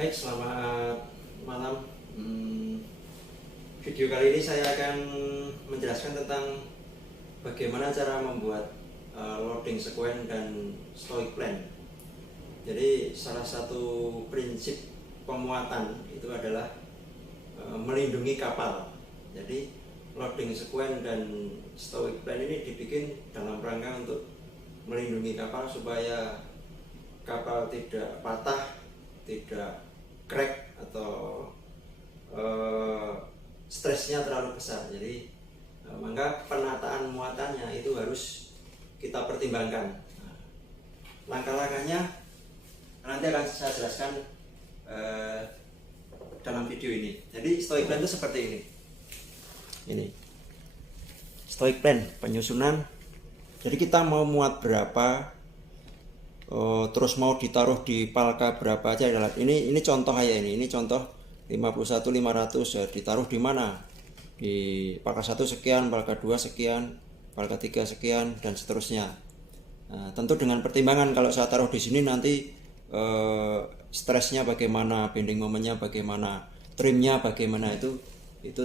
Baik, selamat malam. Video kali ini saya akan menjelaskan tentang bagaimana cara membuat loading sequence dan stoic plan. Jadi salah satu prinsip pemuatan itu adalah melindungi kapal. Jadi loading sequence dan stoic plan ini dibikin dalam rangka untuk melindungi kapal supaya kapal tidak patah, tidak crack atau stresnya terlalu besar. Jadi maka penataan muatannya itu harus kita pertimbangkan. Langkah-langkahnya nanti akan saya jelaskan dalam video ini. Jadi stoic plan itu seperti ini. Ini stoic plan, penyusunan. Jadi kita mau muat berapa, terus mau ditaruh di palka berapa aja. Ini contoh aja, ini contoh 51.500 ya, ditaruh di mana, di palka 1 sekian, palka 2 sekian, palka 3 sekian, dan seterusnya. Nah, tentu dengan pertimbangan kalau saya taruh di sini nanti stresnya bagaimana, bending momennya bagaimana, trimnya bagaimana, itu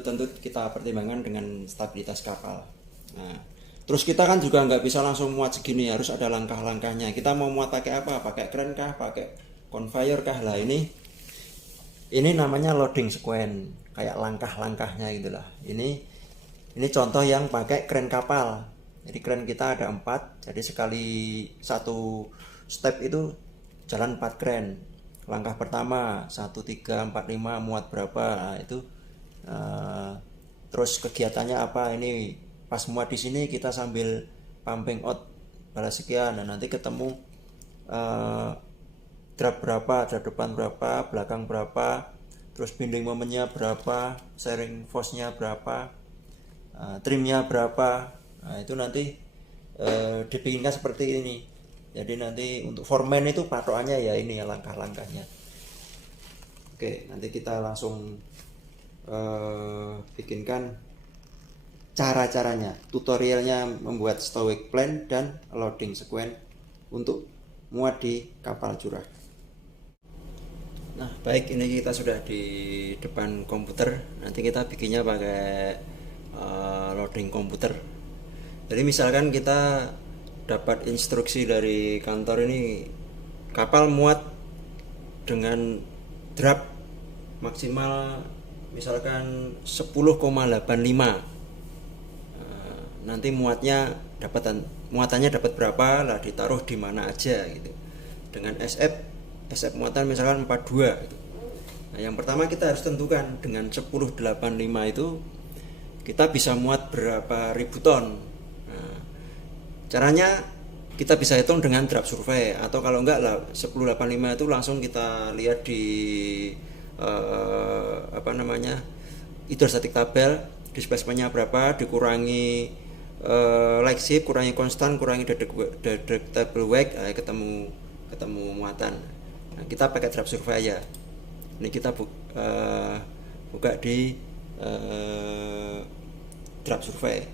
tentu kita pertimbangkan dengan stabilitas kapal. Nah, terus kita kan juga nggak bisa langsung muat segini, harus ada langkah-langkahnya. Kita mau muat pakai apa? Pakai kren kah? Pakai conveyor kah? Lah ini namanya loading sequence, kayak langkah-langkahnya gitulah. Ini contoh yang pakai kren kapal. Jadi kren kita ada 4, jadi sekali satu step itu jalan 4 kren. Langkah pertama 1, 3, 4, 5 muat berapa? Nah, itu terus kegiatannya apa? Ini pas muat di sini kita sambil pumping out balas sekian, dan nanti ketemu drop berapa, drop depan berapa, belakang berapa, terus bending momennya berapa, sharing force-nya berapa, trimnya berapa. Nah, itu nanti dibikinkan seperti ini. Jadi nanti untuk foreman itu patokannya ya ini ya, langkah-langkahnya. Oke, nanti kita langsung bikinkan cara-caranya, tutorialnya membuat stoic plan dan loading sequence untuk muat di kapal curah. Nah, baik, ini kita sudah di depan komputer. Nanti kita bikinnya pakai loading komputer. Jadi misalkan kita dapat instruksi dari kantor ini, kapal muat dengan drop maksimal misalkan 10,85. Nanti muatannya dapat berapa lah, ditaruh di mana aja gitu. Dengan SF muatan misalkan 42 gitu. Nah, yang pertama kita harus tentukan dengan 1085 itu kita bisa muat berapa ribu ton. Nah, caranya kita bisa hitung dengan drop survey, atau kalau enggak lah 1085 itu langsung kita lihat di hidrostatik tabel, displacementnya berapa, dikurangi like shift, kurangi konstan, kurangi detectable wake, ketemu muatan. Nah, kita pakai drop survey aja. Ini kita buka di drop survey.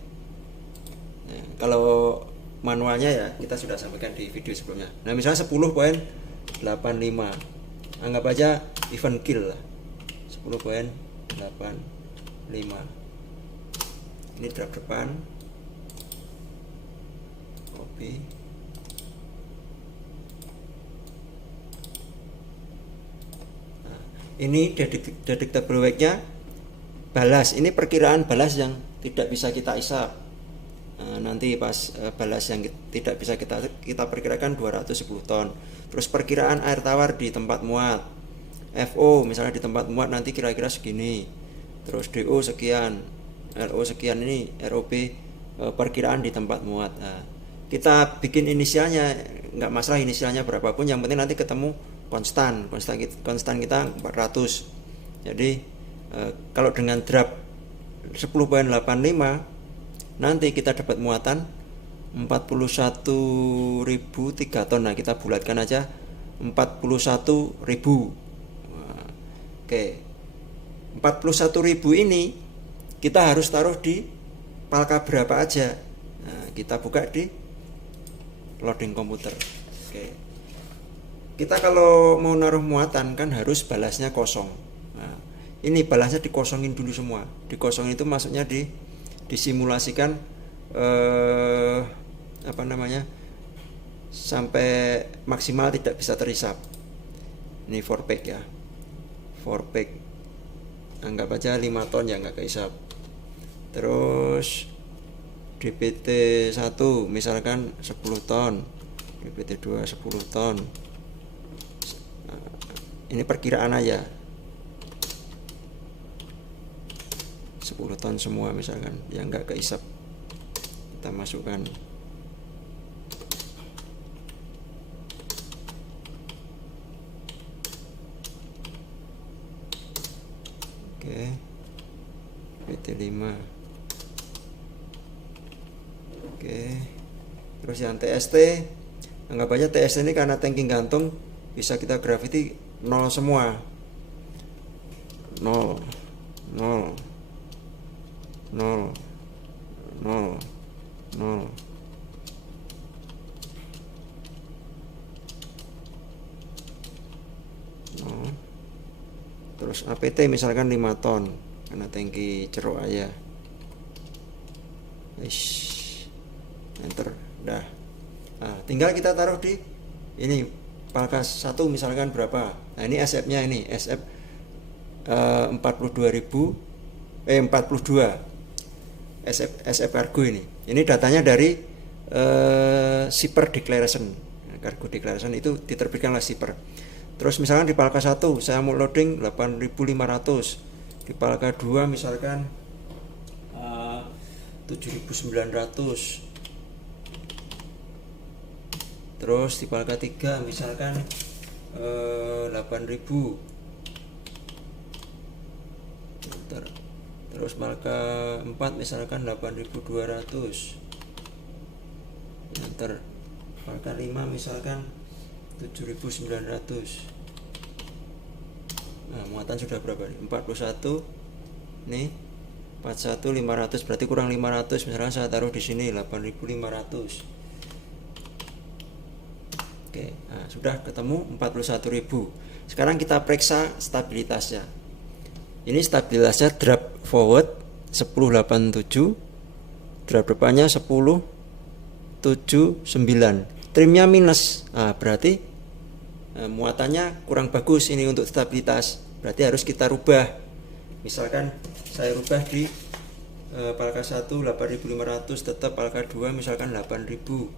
Nah, kalau manualnya ya kita sudah sampaikan di video sebelumnya. Nah, misalnya 10,85, anggap aja even kill lah, 10,85. Ini drop depan, copy. Ini detectable wake-nya balas. Ini perkiraan balas yang tidak bisa kita isap. Nanti pas balas yang tidak bisa kita perkirakan 210 ton. Terus perkiraan air tawar di tempat muat, FO misalnya di tempat muat nanti kira-kira segini. Terus DO sekian, RO sekian, ini ROP perkiraan di tempat muat. Nah, kita bikin inisialnya, nggak masalah inisialnya berapapun, yang penting nanti ketemu konstan kita 400. Jadi kalau dengan drop 10,85 nanti kita dapat muatan 41.003 ton. Nah, kita bulatkan aja 41.000. Oke, 41.000 ini kita harus taruh di palka berapa aja. Nah, kita buka di loading komputer. Oke. kita kalau mau naruh muatan kan harus balasnya kosong. Nah, ini balasnya dikosongin dulu semua. Dikosongin itu maksudnya disimulasikan apa namanya, sampai maksimal tidak bisa terisap. Ini 4 pack ya, 4 pack, anggap aja 5 ton ya, nggak keisap. Terus DPT 1 misalkan 10 ton, DPT 2 10 ton. Ini perkiraan aja, 10 ton semua misalkan yang nggak keisap, kita masukkan. Oke, PT5. Oke, terus yang TST, anggap aja TST ini karena tanking gantung bisa kita gravity 0 semua, 0 0 0 0 0. Terus APT misalkan 5 ton karena tangki ceruk aja. Enter, dah. Nah, tinggal kita taruh di ini Palkas 1 misalkan berapa. Nah, ini SF-nya, ini SF 42.000 42 SF Cargo ini. Ini datanya dari shipper declaration. Cargo declaration itu diterbitkan oleh shipper. Terus misalkan di Palka 1 saya mau loading 8.500, di Palka 2 misalkan 7.900, terus di Palka 3 misalkan 8.000, terus Palka 4 misalkan 8.200, enter. Palka 5 misalkan 7.900. Nah, muatan sudah berapa nih? 41. Nih 41 500, berarti kurang 500. Misalkan saya taruh di sini 8.500. Oke, nah, sudah ketemu 41.000. Sekarang kita periksa stabilitasnya. Ini stabilitasnya drop forward 1087, drop depannya 1079. Trimnya minus. Nah, berarti muatannya kurang bagus ini untuk stabilitas. Berarti harus kita rubah. Misalkan saya rubah di Palka 1 8.500, tetap Palka 2 misalkan 8.000.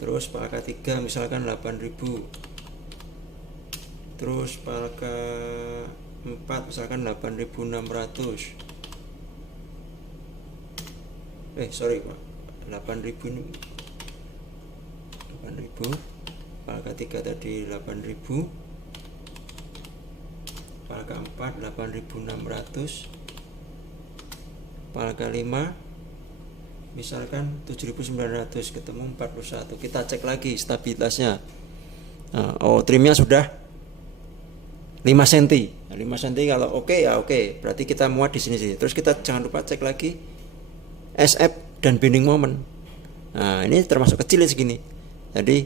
Terus Palka 3 misalkan 8.000. Terus Palka 4 misalkan 8.600. Sorry Pak, 8.000 ini 8.000. Palka 3 tadi 8.000. Palka 4 8.600. Palka 5 misalkan 7.900, ketemu 41. Kita cek lagi stabilitasnya. Nah, trimnya sudah 5 cm. Nah, 5 cm kalau oke ya oke, berarti kita muat di sini. Terus kita jangan lupa cek lagi SF dan bending moment. Nah, ini termasuk kecil segini. Jadi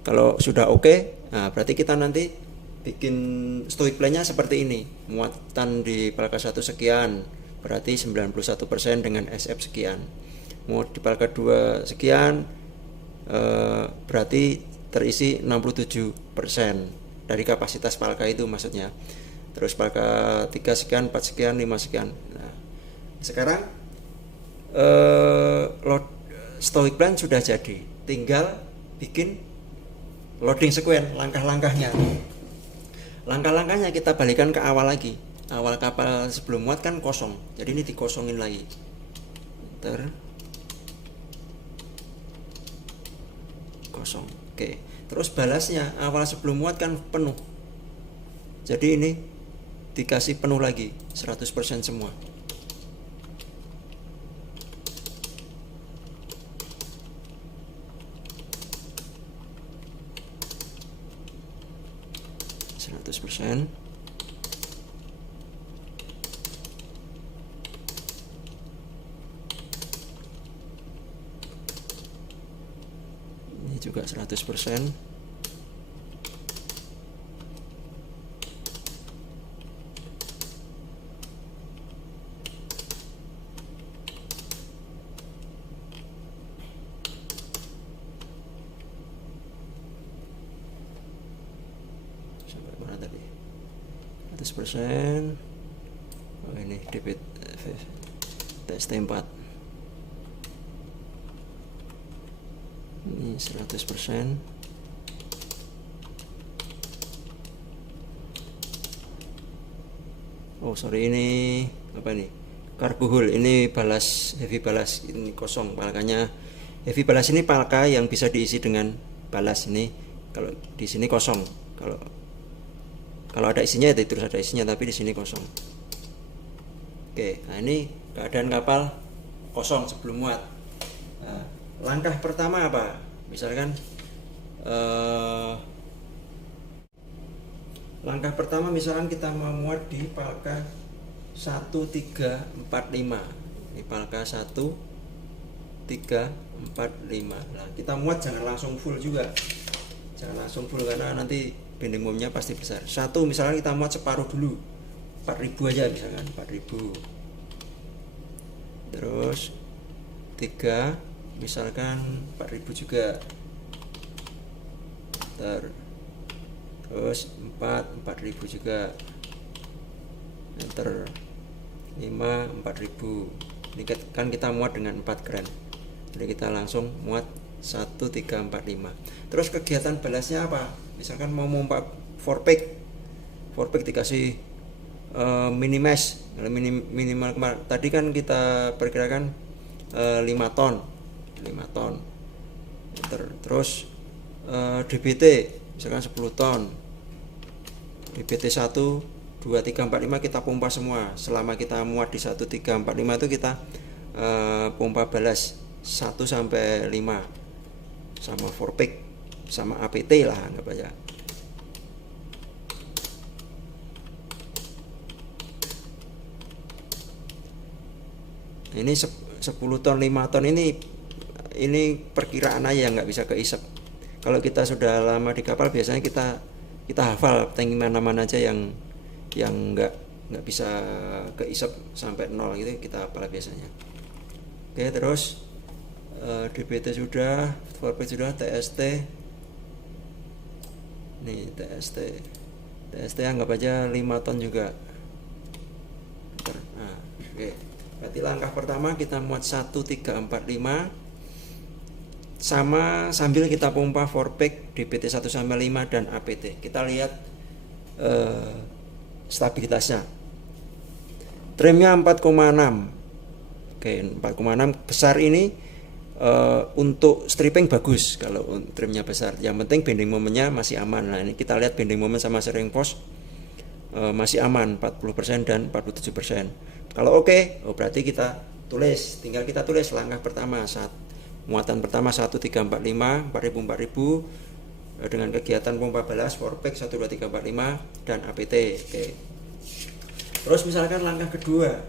kalau sudah oke, nah berarti kita nanti bikin stoic plan-nya seperti ini. Muatan di Palka 1 sekian, berarti 91% dengan SF sekian. Mau di Palka 2 sekian, berarti terisi 67% dari kapasitas Palka itu maksudnya. Terus Palka 3 sekian, 4 sekian, 5 sekian. Nah, sekarang stoic plan sudah jadi, tinggal bikin loading sequence, langkah-langkahnya kita balikan ke awal lagi. Awal kapal sebelum muat kan kosong, jadi ini dikosongin lagi. Kosong. Oke, terus balasnya awal sebelum muat kan penuh, jadi ini dikasih penuh lagi 100% semua. Ini juga 100%. Sampai mana tadi? 100%. Oh, ini debit TST4. Ini 100%. Oh sorry, ini apa nih, karbohol. Ini balas, heavy balas, ini kosong palkanya. Heavy balas ini palka yang bisa diisi dengan balas. Ini kalau di sini kosong, kalau ada isinya ya terus ada isinya, tapi di sini kosong. Oke, nah ini keadaan kapal kosong sebelum muat. Nah, langkah pertama apa? Misalkan langkah pertama misalkan kita mau muat di palka 1345. Ini palka 1345. Nah, kita muat jangan langsung full juga. Jangan langsung full karena nanti bending momnya pasti besar. Satu misalkan kita muat separuh dulu. 4000 aja misalkan, 4000. Terus 3 misalkan 4000 juga. Terus 4000 juga. Enter. 5 4000. Ini kan kita muat dengan 4 grand. Jadi kita langsung muat 1345. Terus kegiatan balasnya apa? Misalkan mau pompa 4 pack dikasih minimax. Minimal tadi kan kita perkirakan 5 ton. Terus DBT misalkan 10 ton. DBT 1 2 3 4 5 kita pompa semua. Selama kita muat di 1 3 4 5 itu kita pompa balas 1 sampai 5 sama 4 pack sama APT lah anggap aja. Ini 10 ton 5 ton ini perkiraan aja, nggak bisa keisep. Kalau kita sudah lama di kapal biasanya kita hafal tanki mana-mana aja yang nggak bisa keisep sampai 0 gitu, kita hafal biasanya. Oke, terus DBT sudah, 4P sudah, TST. Nih TST anggap aja 5 ton juga. Nah, oke. Berarti langkah pertama kita muat 1345 sama sambil kita pompa 4 pack DBT 1 sampai 5 dan APT. Kita lihat stabilitasnya. Trimnya 4,6. Oke, 4,6 besar ini untuk stripping bagus kalau trimnya besar. Yang penting bending momennya masih aman. Nah, ini kita lihat bending moment sama steering force masih aman 40% dan 47%. Kalau oke, berarti kita tinggal kita tulis langkah pertama muatan pertama 1345 4000 dengan kegiatan pompa balas 4 pack 1 2 3 4 5 dan APT. Oke. Terus misalkan langkah kedua,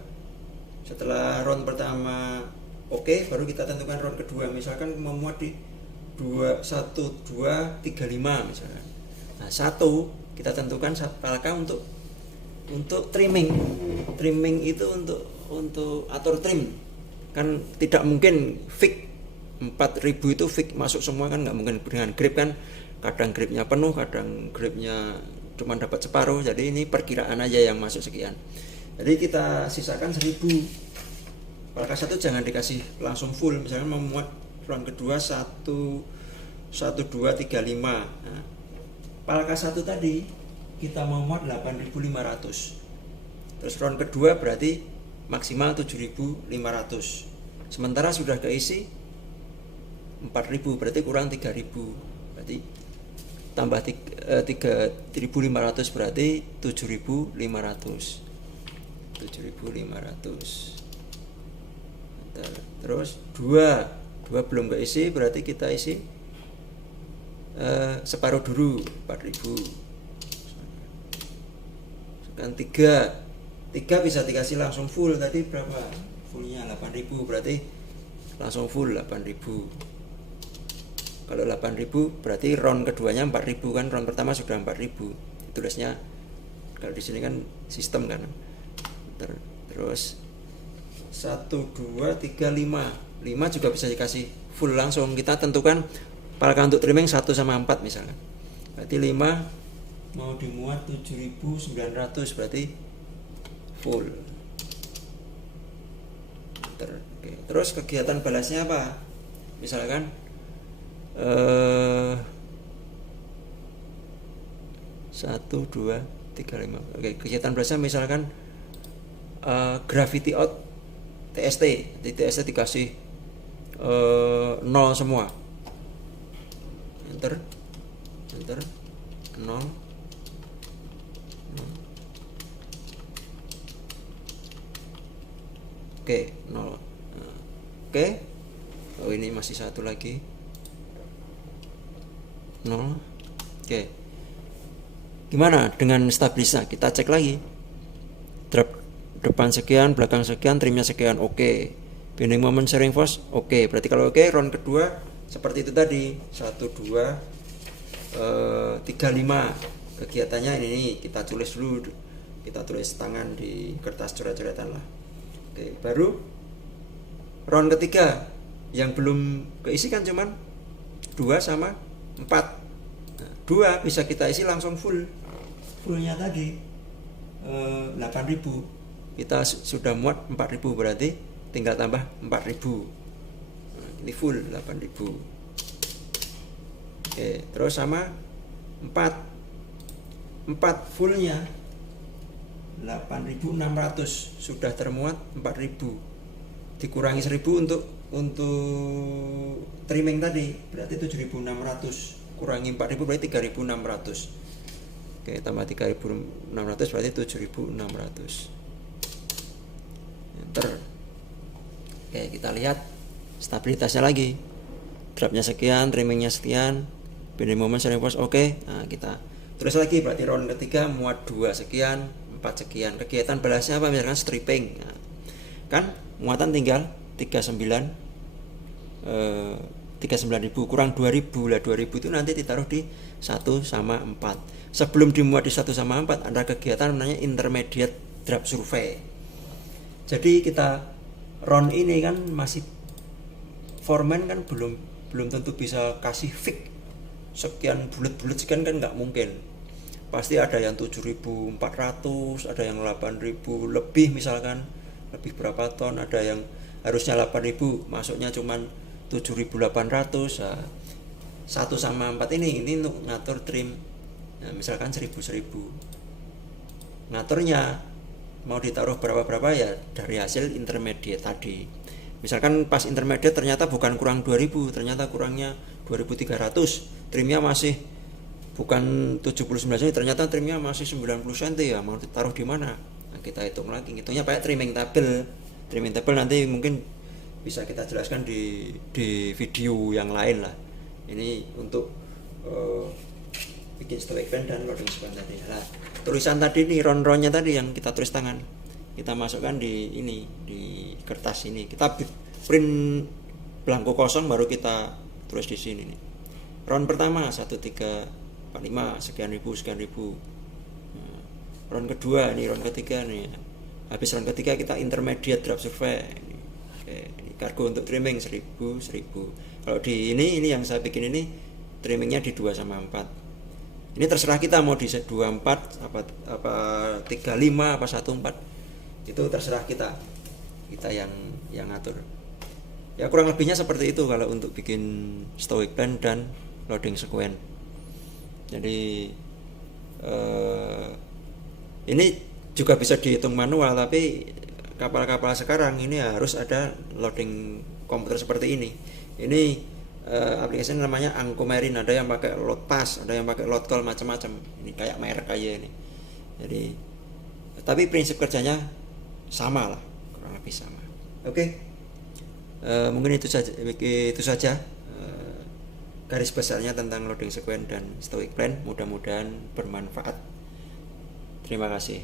setelah round pertama oke, baru kita tentukan round kedua. Misalkan memuat di 1 2 3 5 misalkan. Nah, 1 kita tentukan palka untuk trimming itu untuk atur trim. Kan tidak mungkin fix 4000 itu fix masuk semua, kan nggak mungkin. Dengan grip kan kadang gripnya penuh, kadang gripnya cuma dapat separuh. Jadi ini perkiraan aja yang masuk sekian. Jadi kita sisakan 1000. Palka 1 jangan dikasih langsung full. Misalnya memuat round kedua 1 2 3 5. Nah, palka 1 tadi kita memuat 8500. Terus round kedua berarti maksimal 7500. Sementara sudah keisi 4000, berarti kurang 3000. Berarti tambah 3500 berarti 7500. Terus 2 belum keisi, berarti kita isi separuh dulu 4000. Kan 3 bisa dikasih langsung full. Tadi berapa fullnya? 8000, berarti langsung full 8000. Kalau 8.000 berarti round keduanya 4.000 kan, round pertama sudah 4.000. Tulisnya kalau di sini kan sistem kan. Terus 1 2 3 5 juga bisa dikasih full langsung. Kita tentukan apakah untuk trimming 1 sama 4 misalnya. Berarti 5 mau dimuat 7.900 berarti full. Oke. Terus kegiatan balasnya apa? Misalkan 1 2 3 5. Oke, kegiatan balasnya misalkan gravity out TST. Di TST dikasih 0 semua. Enter 0. Oke, 0. Oke. Oh, ini masih satu lagi. 0. Oke. Gimana dengan stabilisnya? Kita cek lagi. Drop depan sekian, belakang sekian, trimnya sekian. Oke. Bending moment, sharing force. Oke. Berarti kalau oke, round kedua seperti itu tadi. 1 2 3 5. Kegiatannya ini kita tulis dulu. Kita tulis tangan di kertas coret-coretan lah. Oke, baru round ketiga yang belum keisi kan cuman 2 sama 4. Nah, 2 bisa kita isi langsung fullnya tadi 8.000. Kita sudah muat 4.000 berarti tinggal tambah 4.000. Nah, ini full 8.000. Oke, terus sama 4 fullnya 8.600 sudah termuat 4.000 dikurangi 1.000 untuk trimming tadi berarti 7.600 kurangi 4.000 berarti 3.600. Oke, tambah 3.600 berarti 7.600. Enter. Oke, kita lihat stabilitasnya lagi. Dropnya sekian, trimmingnya sekian, bending moment, sharing force. Oke, nah kita terus lagi berarti round ketiga muat 2 sekian, 4 sekian. Kegiatan balasnya apa? Misalkan stripping. Nah, kan muatan tinggal 39.000 kurang 2.000 lah. 2.000 itu nanti ditaruh di 1 sama 4. Sebelum dimuat di 1 sama 4 ada kegiatan namanya intermediate drop survey. Jadi kita round ini kan masih foreman kan belum tentu bisa kasih fix sekian bulat-bulat sekian kan nggak mungkin. Pasti ada yang 7.400, ada yang 8.000 lebih misalkan, lebih berapa ton, ada yang harusnya 8.000 masuknya cuman 7.800. Nah, 1 sama 4 ini untuk ngatur trim. Nah, misalkan 1.000 ngaturnya mau ditaruh berapa ya dari hasil intermediate tadi. Misalkan pas intermediate ternyata bukan kurang 2.000, ternyata kurangnya 2.300, trimnya masih bukan 79 cm, ternyata trimnya masih 90 cm ya, mau ditaruh di mana? Nah, kita hitung lagi, hitungnya pakai trimming table. Trimming table nanti mungkin bisa kita jelaskan di video yang lain lah. Ini untuk bikin stoic band dan loading span tadi. Nah, tulisan tadi nih, round-roundnya tadi yang kita tulis tangan, kita masukkan di kertas ini. Kita print blanko kosong baru kita tulis di sini nih. Round pertama 1 3 4 5 sekian ribu. Nah, round kedua nih, round ketiga nih. Habis round ketiga kita intermediate drop survey. Ini kargo untuk trimming 1.000. Kalau di ini yang saya bikin ini trimmingnya di 2 sama 4. Ini terserah kita mau di 24 apa 35 apa 14. Itu terserah kita yang ngatur. Ya kurang lebihnya seperti itu kalau untuk bikin stoic plan dan loading sequence. Jadi ini juga bisa dihitung manual, tapi kapal-kapal sekarang ini harus ada loading komputer seperti ini. Ini aplikasi namanya Angko Marine, ada yang pakai load pass, ada yang pakai load call, macam-macam. Ini kayak merek aja ini. Jadi tapi prinsip kerjanya sama lah, kurang lebih sama. Oke. Mungkin itu saja garis besarnya tentang loading sequence dan stoic plan. Mudah-mudahan bermanfaat. Terima kasih.